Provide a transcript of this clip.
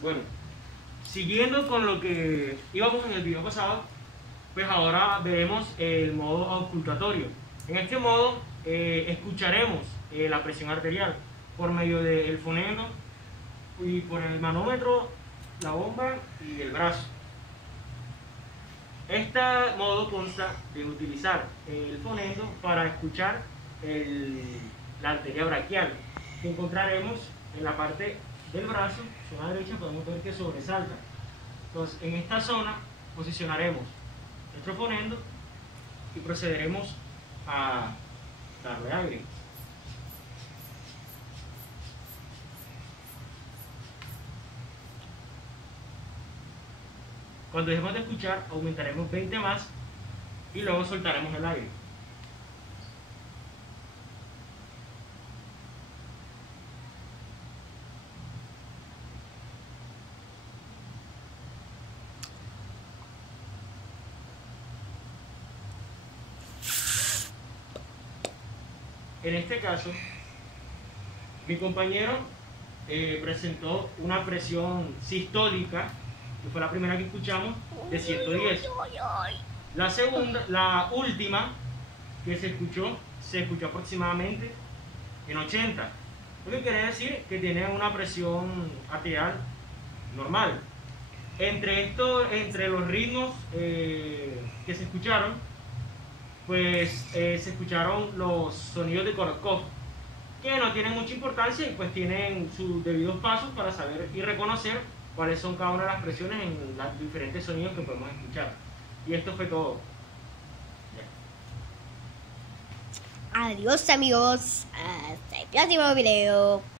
Bueno, siguiendo con lo que íbamos en el video pasado, pues ahora veremos el modo auscultatorio. En este modo escucharemos la presión arterial por medio del fonendo y por el manómetro, la bomba y el brazo. Este modo consta de utilizar el fonendo para escuchar la arteria braquial, que encontraremos en la parte del brazo. Zona derecha podemos ver que sobresalta. Entonces, en esta zona posicionaremos nuestro fonendo y procederemos a darle aire. Cuando dejemos de escuchar, aumentaremos 20 más y luego soltaremos el aire. En este caso, mi compañero presentó una presión sistólica, que fue la primera que escuchamos, de 110. La última que se escuchó aproximadamente en 80. Lo que quiere decir que tiene una presión arterial normal. Entre los ritmos que se escucharon, pues se escucharon los sonidos de Korotkov, que no tienen mucha importancia y pues tienen sus debidos pasos para saber y reconocer cuáles son cada una de las presiones en los diferentes sonidos que podemos escuchar. Y esto fue todo. Adiós amigos, hasta el próximo video.